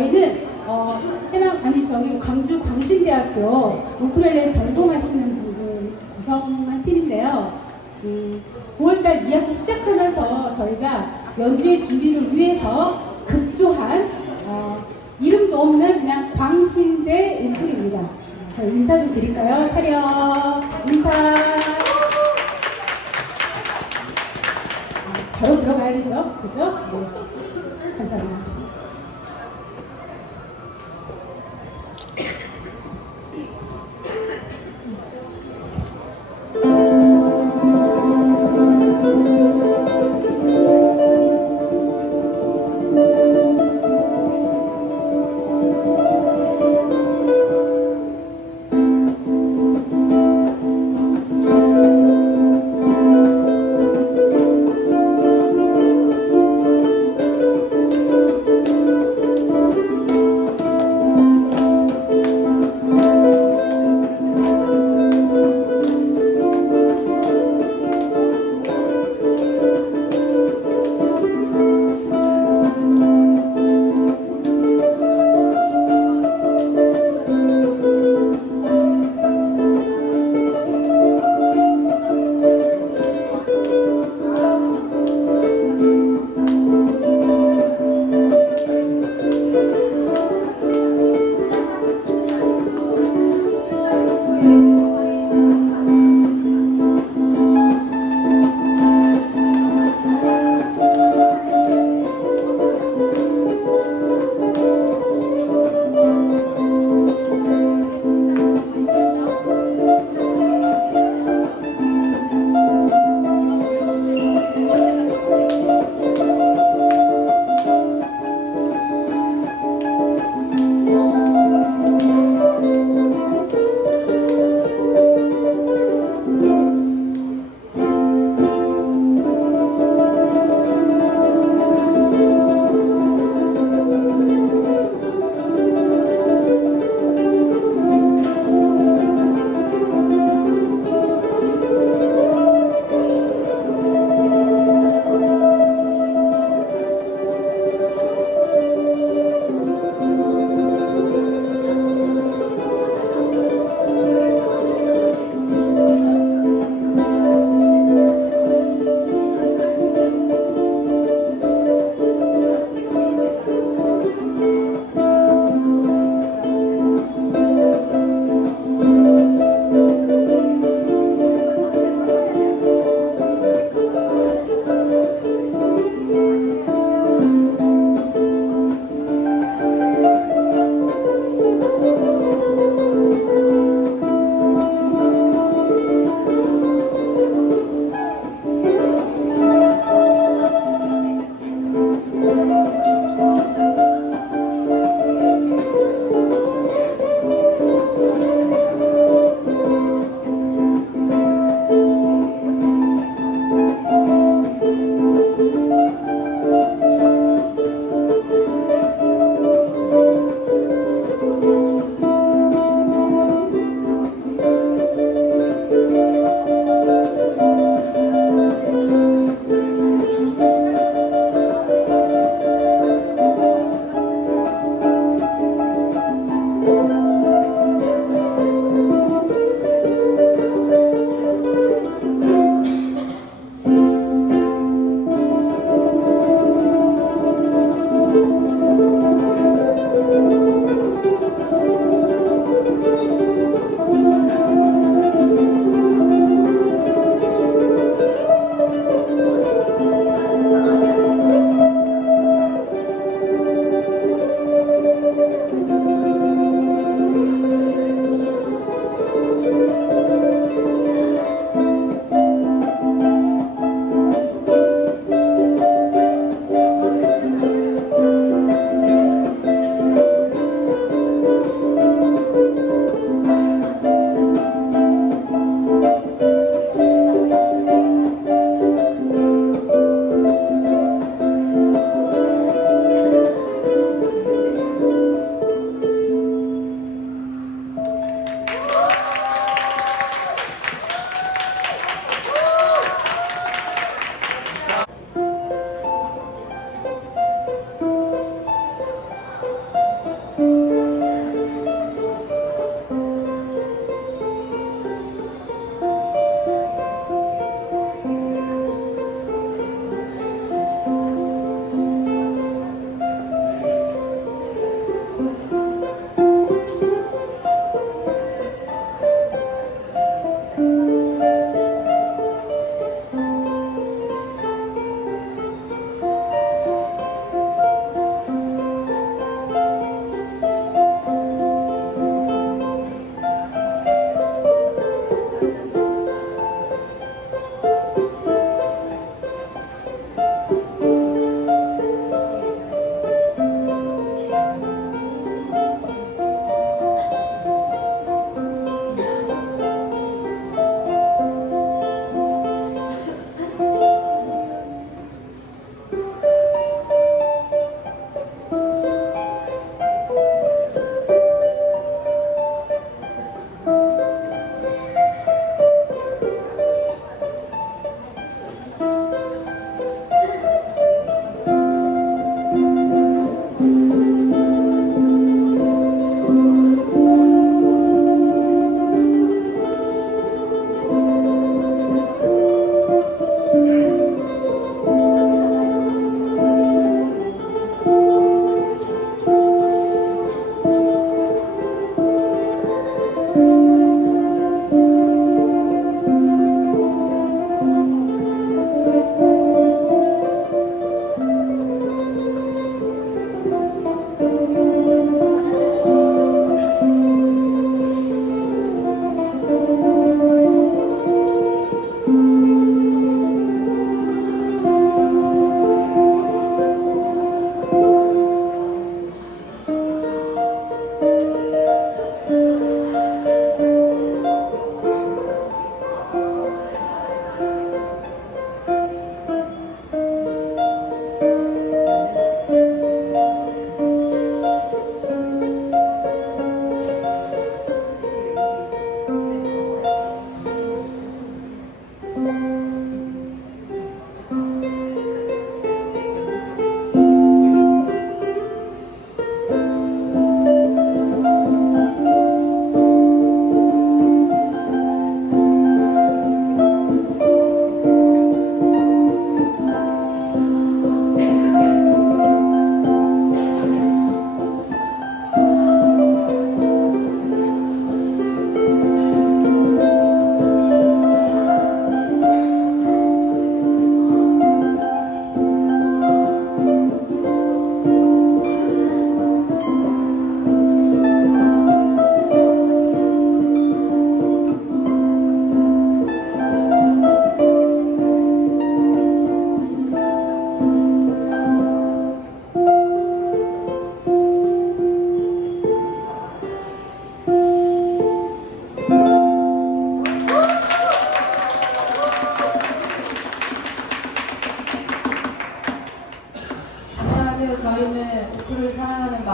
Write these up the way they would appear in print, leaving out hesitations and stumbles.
저희는 저기 광주 광신대학교 우쿨렐레 전공하시는 분들 구성한 팀인데요. 9월달 2학기 시작하면서 저희가 연주의 준비를 위해서 급조한 이름도 없는 그냥 광신대 우쿨입니다. 인사 좀 드릴까요? 차렷 인사. 바로 들어가야 되죠? 그죠? 네. 감사합니다.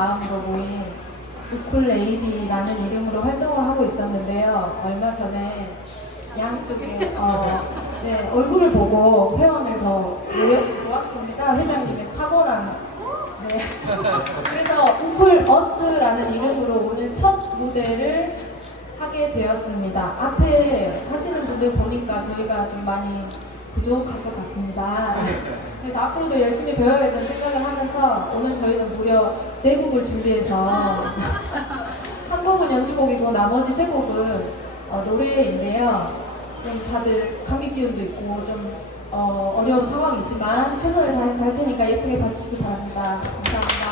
마음으로 모인 우쿨레이디라는 이름으로 활동을 하고 있었는데요. 얼마 전에 양쪽에 네, 얼굴을 보고 회원을 더 모았습니다. 회장님의 탁월한 네. 그래서 우쿨어스라는 이름으로 오늘 첫 무대를 하게 되었습니다. 앞에 하시는 분들 보니까 저희가 좀 많이 부족할 것 같습니다. 그래서 앞으로도 열심히 배워야겠다는 생각을 하면서 오늘 저희는 무려 4곡을 준비해서 한 곡은 연주곡이고 나머지 3곡은 노래인데요. 좀 다들 감기 기운도 있고 좀 어려운 상황이 있지만 최선을 다해서 할 테니까 예쁘게 봐주시기 바랍니다. 감사합니다.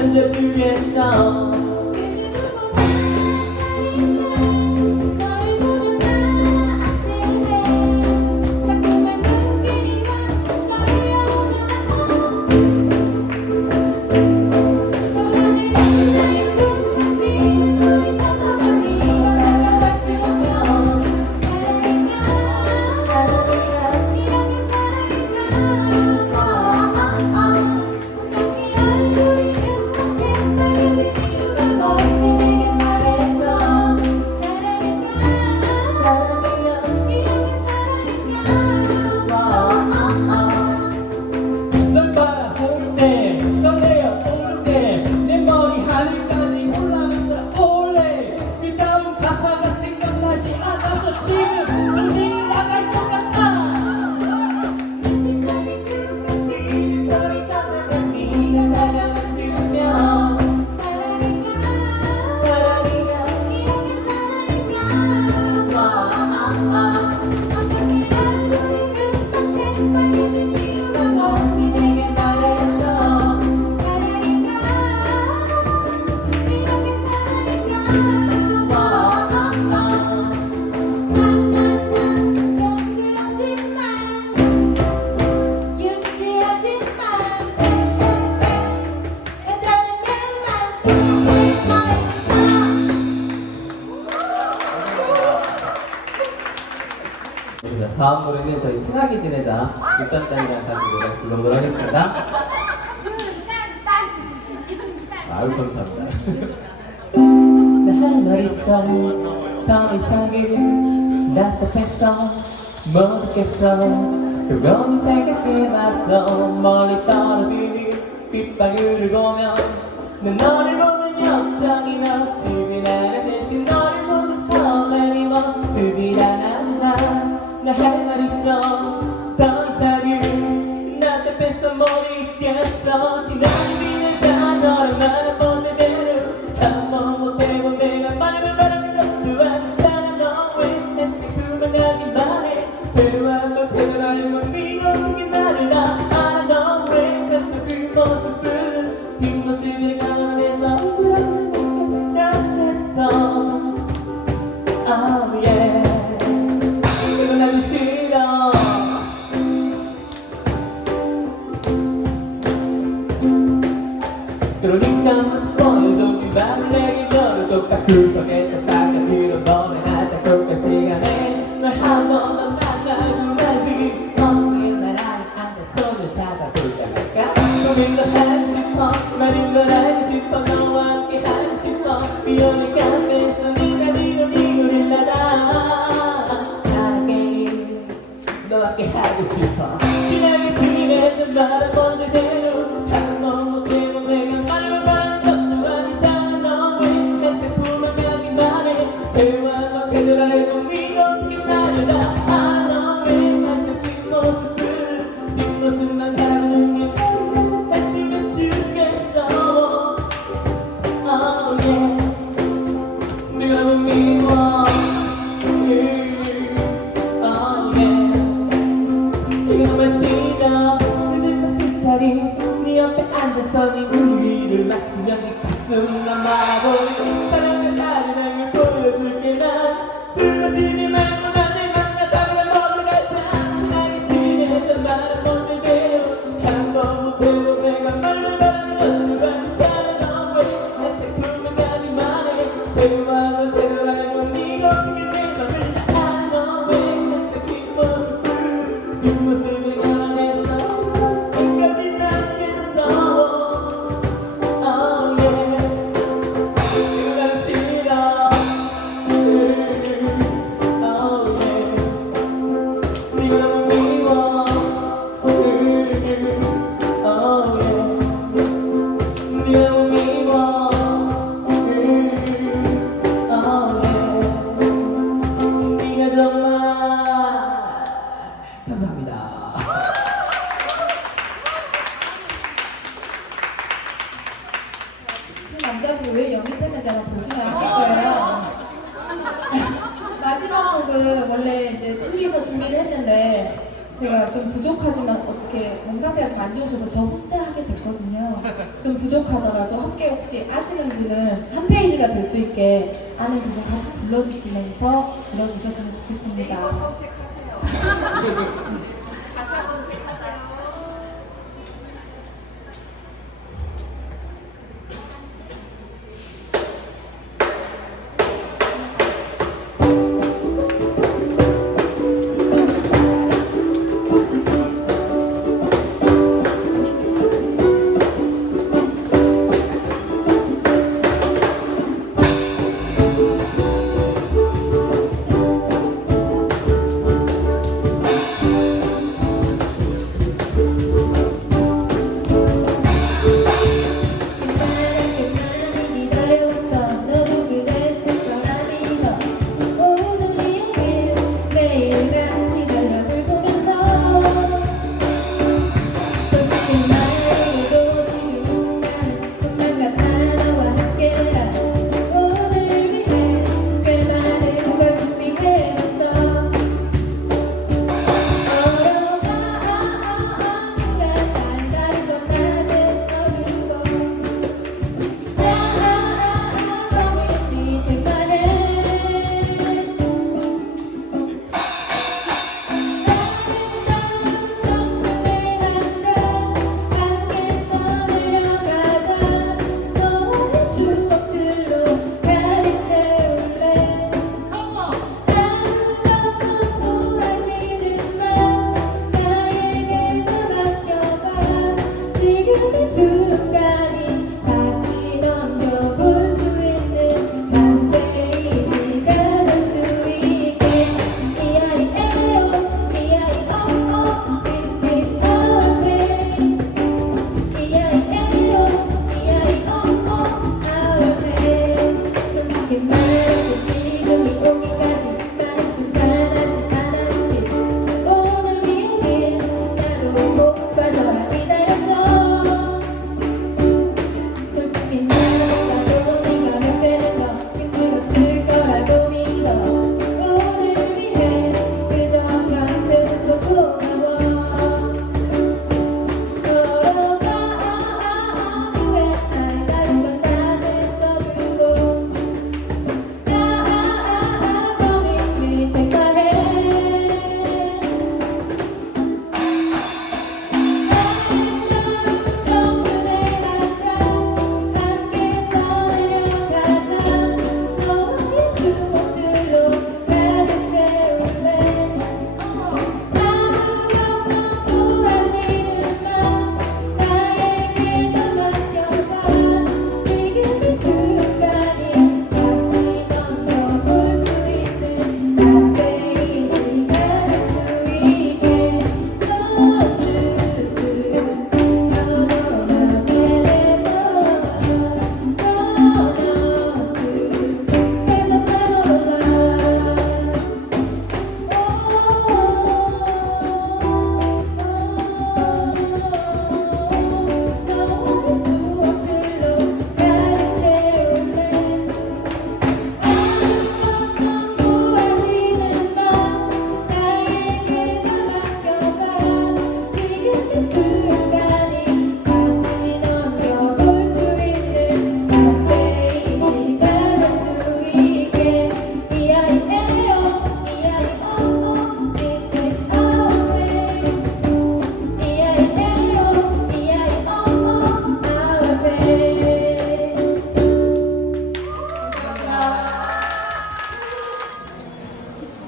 살려주겠어. 다음 노래는 저희 친하게 지내자 육단단이라는 가수 노래 불러보도록 하겠습니다. 아유 감사합니다. 나 할 말 있어 더 이상은 답답했어 못 듣겠어 그건 생각해봤어 멀리 떨어지는 빗방울을 보면 난 너를 보는 역정이 멈추진 않아 대신 너를 보는 설렘이 멈추질 않아 나 할 말 있어 더 이상은 답답했어 못 있겠어 지나치는 단어를 말해본 제대로 한 번 못해본 내가 말을 말하는 것도 아니잖아 너 왜 했어 그만하기만 해 배로 한번 제대로 알면 네가 그게 나를 알아 너 왜 했어 그 모습을 뒷모습을 가져가면서 그런 느껴진다 했어 Oh yeah 나도 싫어 그러니까 모습 보여줘 네 맘을 내게 열어줘 딱 구석에 쳤다가 뒤로 보내나 작곡한 시간에 널 한 번만 만나고 가지 버스에 날 안에 앉아 손을 잡아볼까 말까 고민 걸 하고 싶어 말인 걸 알고 싶어 너와 함께 하고 싶어 비오는 카페에서 네가 니를 나다 사랑해 너밖에 하고 싶어 지나게 지내서 나를 본 제대로 한 번 못해본 내가 말을 말하는 것도 아니잖아 너 왜 내 슬픔을 변하기만 해 대화 한번 제대로 해본 네가 웃긴 나를 알아 너 왜 항상 뒷모습을 뒷모습만 가는 게 다시 미치겠어 Oh yeah 네가 못 미워 네 옆에 앉아서 네 눈위를 맞추며 네 가슴만 말아보는 사랑은 다른 향을 보여줄게 난 술 마시지 말고 나를 만나다 그냥 먹으러 가자 친하게 지내자 말은 못되게요 한 번 못해도 내가 말을 말하는 것도 아니잖아 너 왜 내 슬픔을 가기만 해 대화로 제대로 알고 네가 그게 내 맘을 다 알아 너 왜 내 뒷모습을 뒷모습을 가만해서 끝까지 남겠어 Oh yeah 그건 싫어 Oh yeah 네가 너무 미워 Oh yeah 네가 너무 미워 Oh yeah 네가 정말 감사합니다. 그 남자분이 왜 영입했는지 아마 보시면 아실 거예요. 마지막 곡은 원래 이제 둘이서 준비를 했는데 제가 좀 부족하지만 어떻게 몸 상태가 좀 안 좋으셔서 저 혼자 하게 됐거든요. 좀 부족하더라도 함께 혹시 아시는 분은 한 페이지가 될 수 있게 아는 부분 같이 불러주시면서 들어주셨으면 좋겠습니다.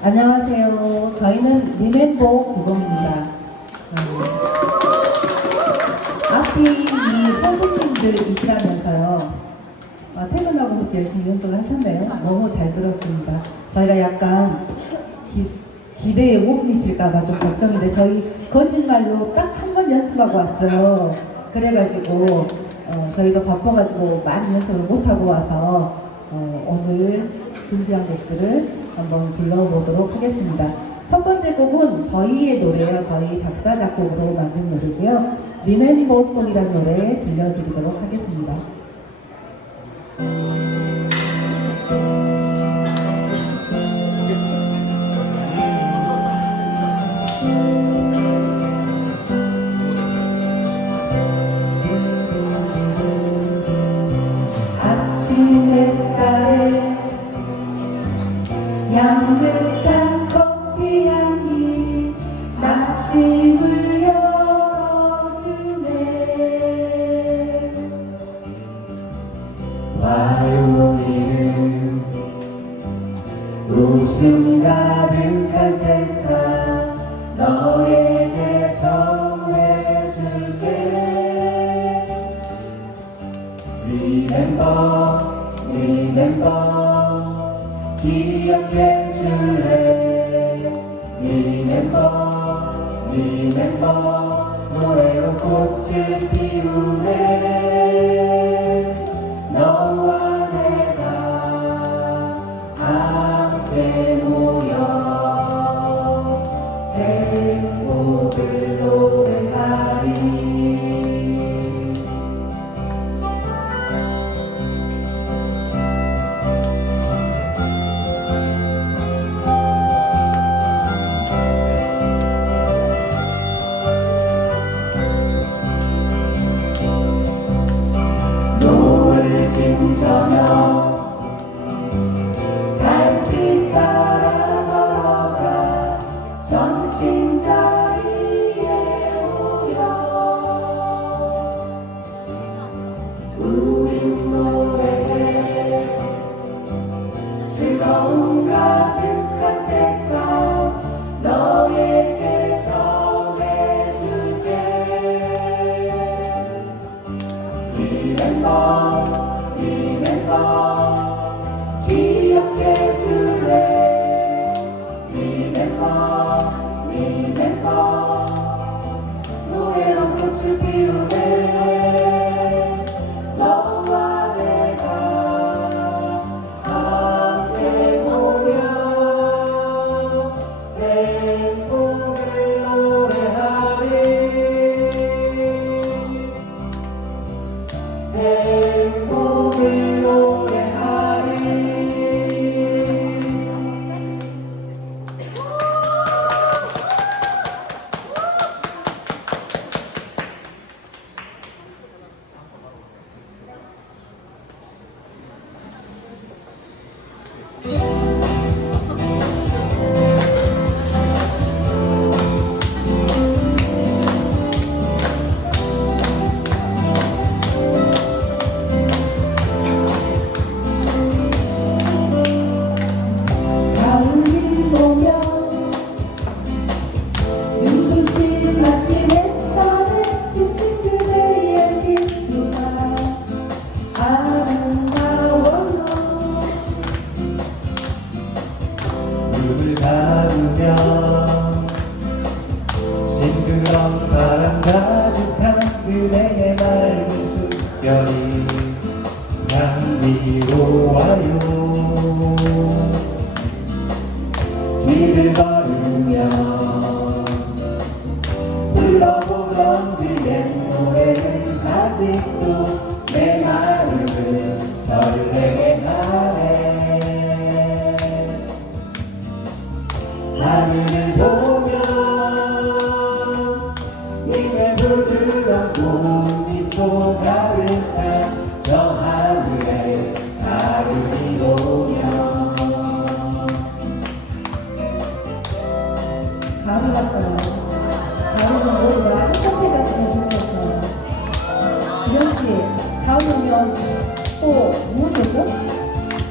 안녕하세요. 저희는 리멤버 90입니다. 앞이 이 선생님들이시라면서요. 퇴근하고 그렇게 열심히 연습을 하셨네요. 너무 잘 들었습니다. 저희가 약간 기대에 못 미칠까봐 좀 걱정인데 저희 거짓말로 딱 한 번 연습하고 왔죠. 그래가지고 저희도 바빠가지고 많이 연습을 못하고 와서 오늘 준비한 곡들을 한번 불러보도록 하겠습니다. 첫 번째 곡은 저희의 노래예요. 저희 작사 작곡으로 만든 노래고요. 리멤버 송이라는 노래 들려드리도록 하겠습니다. 화요일은 웃음 가득한 세상 너에게 전해줄게. Remember, remember, 기억해줄래. Remember, remember, 노래로 꽃을 피우네. 너와 내가 함께 모여 행복을 노래하리. 노을진 저녁 달빛 따라 걸어가 점심 자리에 모여 우린 노래해. 즐거움 가득한 세상 너에게 전해줄게. Remember, remember, 기억해줄래. Remember, remember, 노래로 꽃을 피우네. 너와 내가 함께 모여 행복을 노래하리. 행복을 노래하리. 가을이 오면 눈부신 아침 햇살에 비친 그대의 미소가 아름다워요. 눈을 감으면 싱그런 바람 가득한 그대의 맑은 숨결이 향기로워요. 길을 걸으며 불러보던 그의 노래는 아직도 내 마음을 설레게 하네. 하늘을 보며 님의 부드러운 고운 미소 가득한 저 하늘에 가을이 오면 가을이 왔어요. 가을은 모두가 행복해 갔으면 좋겠어요. 기령씨, 가을 오면 또 무엇이 오죠?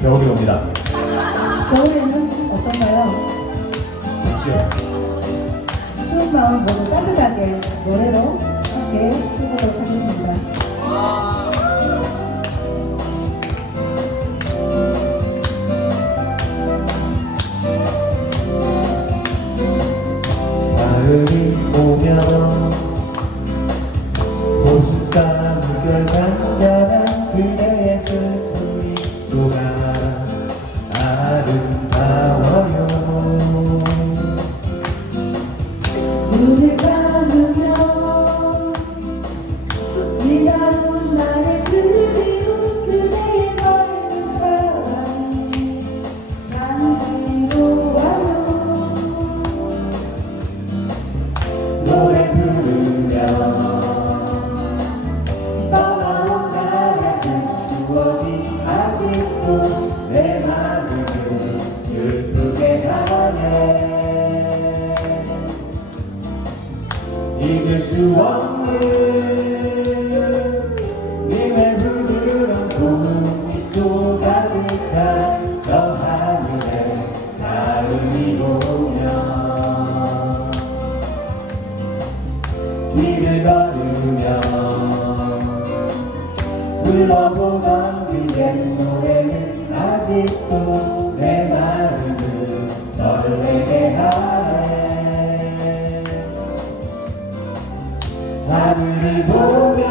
겨울이 옵니다. 겨울에는 어떤가요? 춥죠? 추운 마음 모두 따뜻하게 노래로 함께 해보도록 하겠습니다. 가을이 오면 호숫가 무별 간절한 그대의 슬픈 미소가 아름다워요. 눈을 감으면 지나온 날의 그리움 그대의 넓은 사랑이 향기로워요. 노래 부르며 떠나온 날의 그 추억이 아직도 내 마음을 슬프게 하네. 잊을 수 없는 님의 부드러운 고운 불러보던 그의 노래는 아직도 내 마음을 설레게 하네. 하늘을 보며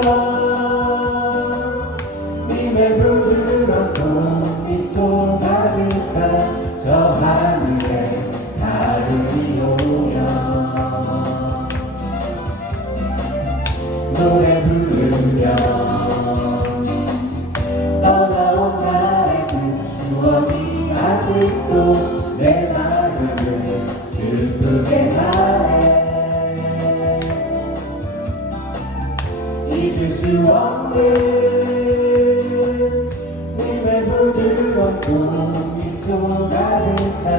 님의 부드럽고 미소 가득한 저 하늘에 달이 오며 노래 부르며 떠나온 나의 그 추억이 아직도 내 마음을 슬프게 하네. 잊을 수 없는 님의 부드럽고 미소 가득한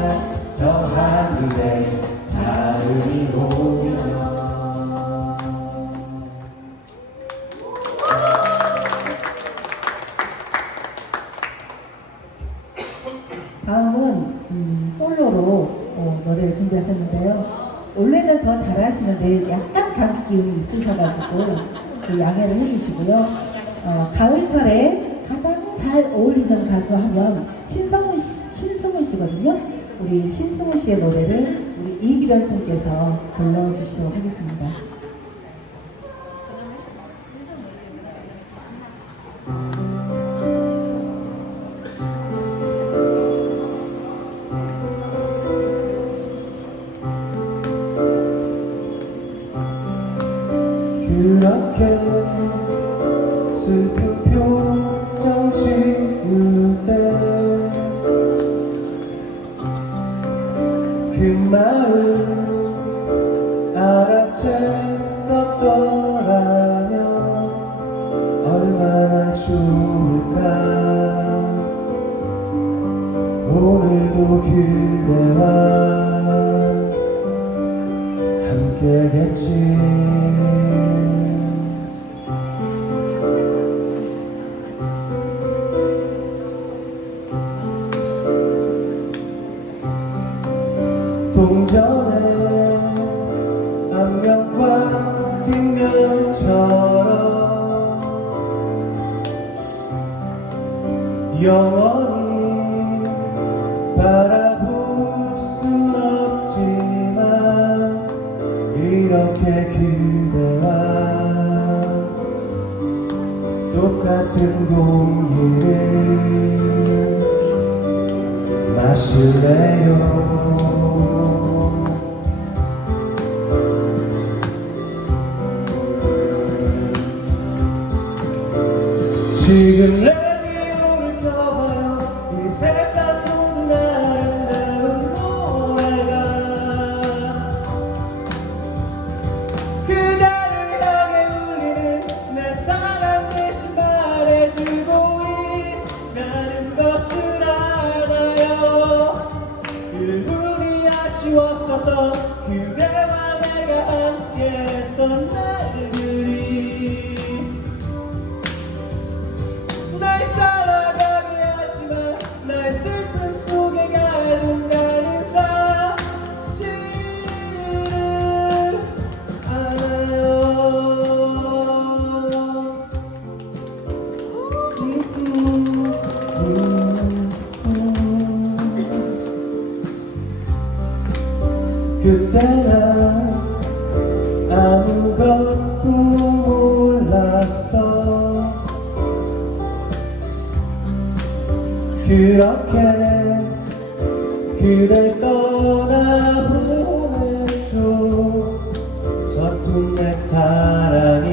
저 하늘에 달이 오며. 다음은 솔로로 노래를 준비하셨는데요. 원래는 더 잘하시는데 약간 감기 기운이 있으셔가지고 그 양해를 해주시고요. 가을철에 가장 잘 어울리는 가수 하면 신승훈 씨거든요. 우리 신승훈 씨의 노래를 우리 이기련 선생님께서 불러주시도록 하겠습니다. 그렇게 슬픈 표정 지을 때 그 마음 알아챘었더라면 얼마나 좋을까. 오늘도 그대와 함께겠지. 동전의 앞면과 뒷면처럼 영원히 바라볼 순 없지만 이렇게 그대와 똑같은 공기를 마실래요. 지금 라디오를 켜봐요. 이 세상 모든 아름다운 노래가 그대를 향해 울리는 내 사랑 대신 말해주고 있다는 것을 알아요. 그 눈이 아쉬웠었던 그대와 내가 함께했던 날들이 날 살아가게 하지만 나의 슬픔 속에 가둔다는 사실을 알아요. 그때는 아무것도 몰랐어. 그렇게 그댈 떠나보냈죠. 서툰 내 사랑이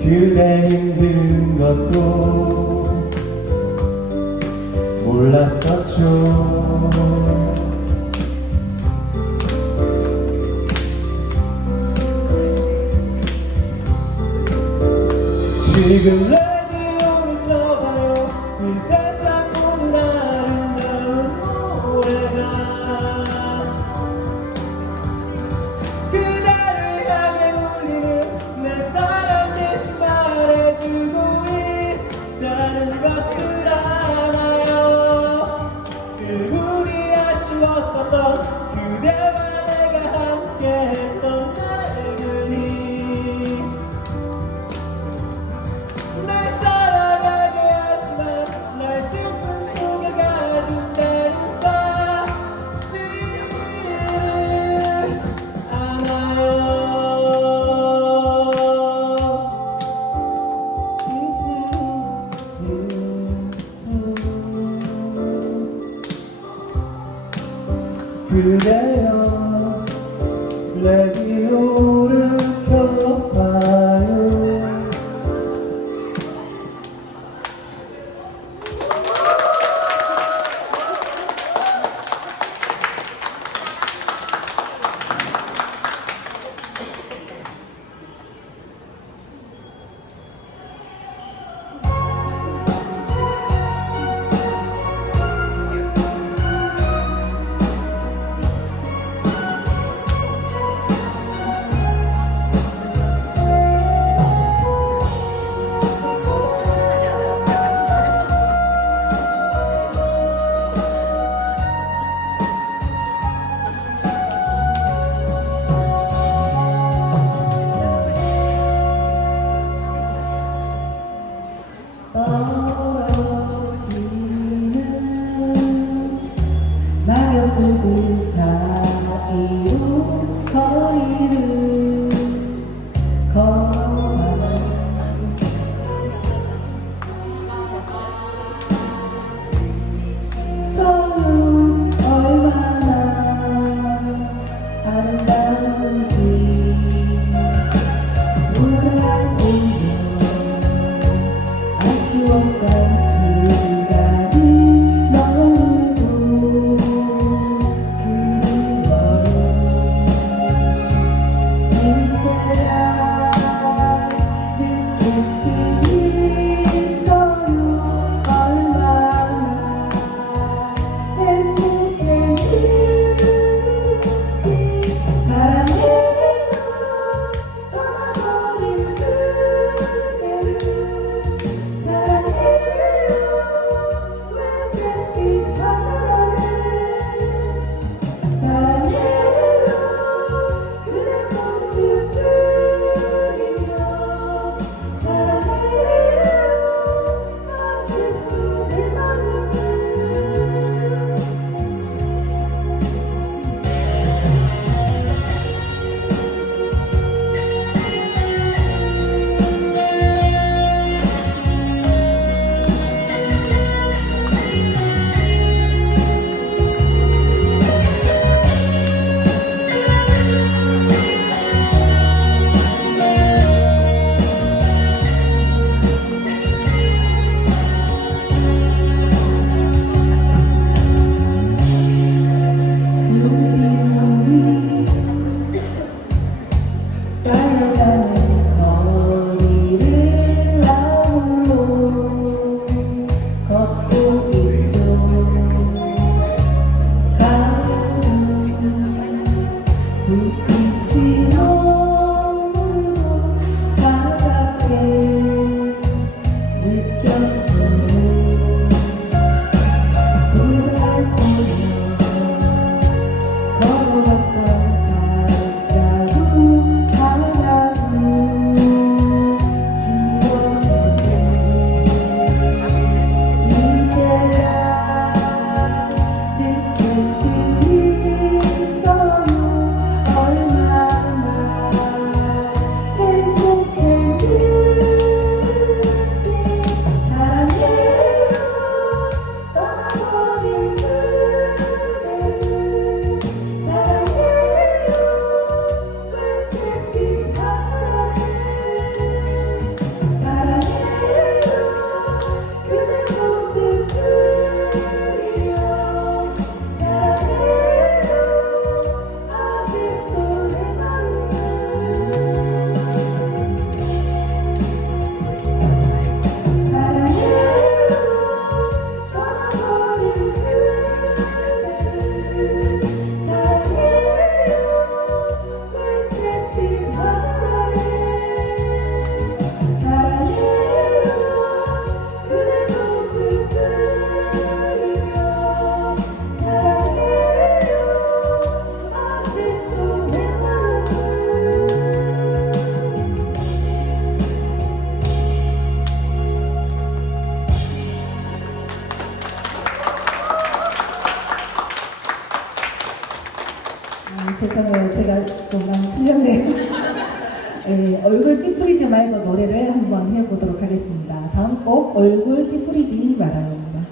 그대 힘든 것도 몰랐었죠. 지금 라디오를 켜봐요. 이 세상 모든 아름다운 노래가 그대를 향해 울리는 내 사랑 대신 말해주고 있다는 것을 알아요. 그 우리 아쉬웠었던 그대와 내가 함께했던 날들이 그래요 라디오를 켜봐요. 떨어지는 낙엽들 사이로 거리를 걸어가 서로 얼마나 아름다운지 우울한 아쉬웠던 순간이 너무도 그리워요. 이제야 느낄 수 있어요. 얼마나 행복했는지. 사랑해요 떠나버린 그대를. 사랑해요 회색빛 하늘에. 사랑해요 그대 모습 그리며. 사랑해요 아직도 내 마음을. 그리움이 쌓여가는 거리를 아울러 걷고 있죠. 가을은 불빛이 너무도 차갑게 느껴져요. 그날 걸어갔던 발자국 하나도 지워질 때 이제야 느낄 수 있어요. 얼마나 행복했는지. 사랑해요 떠나버린 그대를. 사랑해요 회색빛 하늘에. 사랑해요 그대 모습 그리며. 사랑해요 아직도 내 마음을. 사랑해요 떠나버린 그대를. 사랑해요 회색빛 하늘에. 사랑해요 그대 모습 그리며. 사랑해요 아직도 내 마음을. 죄송해요. 제가 좀 많이 틀렸네요. 예, 얼굴 찌푸리지 말고 노래를 한번 해보도록 하겠습니다. 다음 곡 얼굴 찌푸리지 말아요입니다.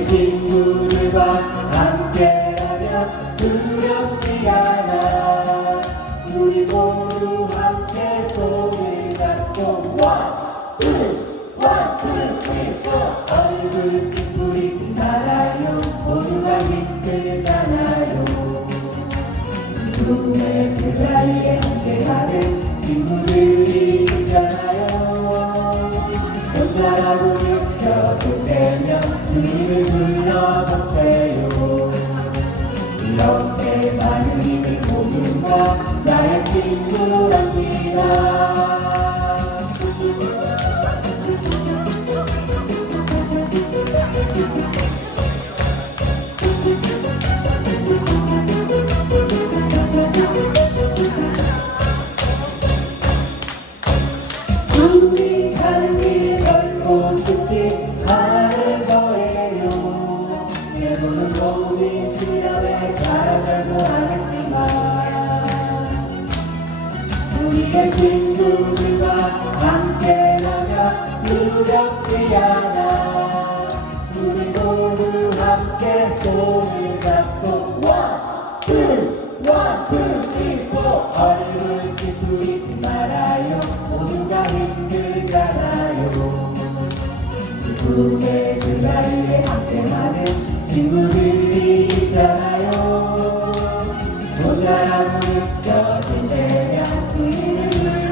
우리의 친구들과 함께하면 두렵지 않아. 우리 모두 함께 손을 잡고 얼굴 찌푸리지 말아요. 모두가 힘들잖아요. 꿈의 그 자리에 함께하는 친구들이 있잖아요. 혼자라고 느껴질 때면 주님을 불러보세요. 이렇게 많은 이들 모두가 나의 친구랍니다. 우리 가는 길이 넓고 쉽지 않을 거예요. 때로는 모든 시련에 좌절도 하겠지만 우리의 친구들과 함께라면 두렵지 않아. 우리 모두 함께 손을 잡고 얼굴 찌푸리지 말아요. 모두가 힘들잖아요. 꿈의 그 자리에 함께하는 친구들이 있잖아요. 혼자라고 느껴질 때면 주님을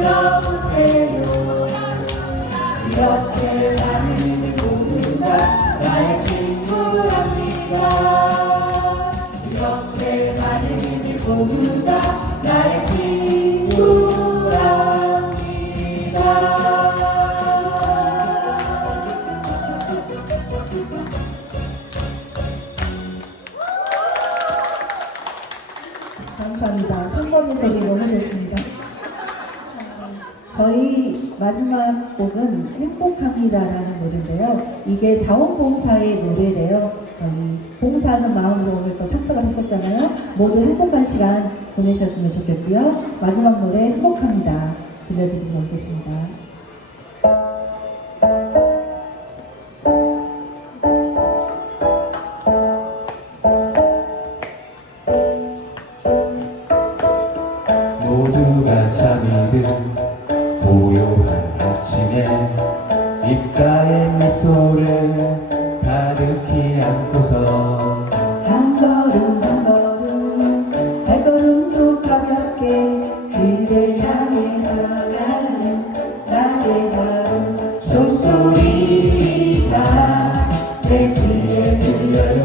불러보세요. 이렇게 많은 이들 모두가 나의 친구랍니다. 이렇게 많은 이들 모두가 나의 친구랍니다. 감사합니다. 한번의 소리 너무 좋습니다. 저희 마지막 곡은 행복합니다라는 노래인데요. 이게 자원봉사의 노래래요. 저희 봉사하는 마음으로 오늘 또 참석을 했었잖아요. 모두 행복한 시간 보내셨으면 좋겠고요. 마지막 노래 행복합니다. 들려드리도록 하겠습니다. 모두가 잠이 든 고요한 아침에 입가에 미소를 가득히 안고서 한 걸음 한 걸음 발걸음도 가볍게 그댈 향해 걸어가는 나의 걸음 종소리가 내 귀에 들려요.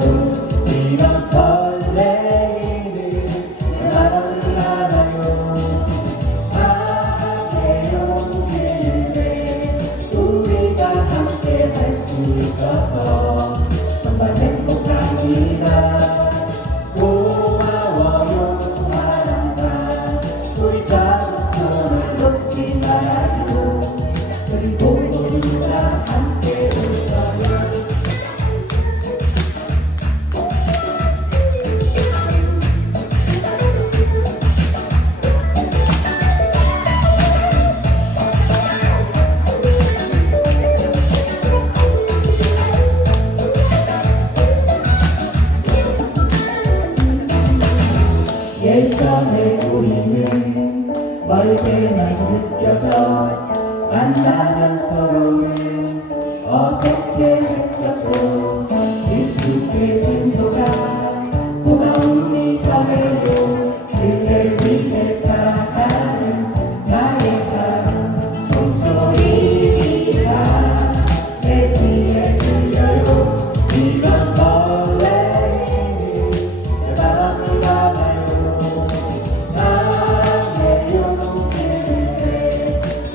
이런 설레이는 내 마음을 알아요. 사랑해요 그대. 우리가 함께 할 수 있어서 정말 행복합니다. 고마워요 항상. 우리 작은 손을 놓지 말아요. 그리고 모두가 함께 웃어요. 예전에 우리는 멀게만 느껴져 만나면 서로를 어색해했었죠. 익숙해진 도가 고마움이 더해요. 그댈 위해 살아가는 나의 가슴 종소리가 내 귀에 들려요. 이런 설레이는 내 마음을 담아요. 사랑해요 그대.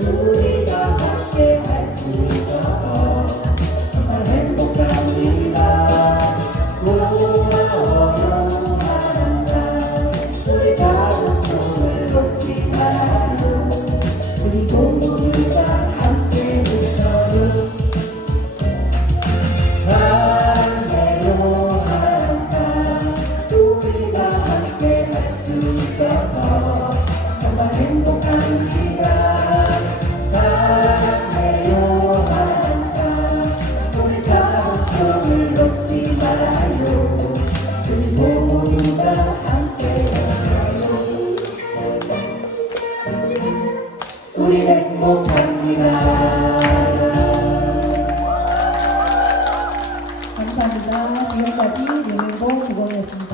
우리가 함께 할 수 있어서 정말 행복합니다. 고마워요 항상. 우리 작은 손을 놓지 말아요. 그리고 모두가 함께 웃어요. 사랑해요 항상. 우리가 함께 할 수 있어서 정말 행복합니다. 사랑해요 항상. 우리 작은 손을 놓지 행복합니다. 감사합니다. 지금까지 리멤버 9번이었습니다.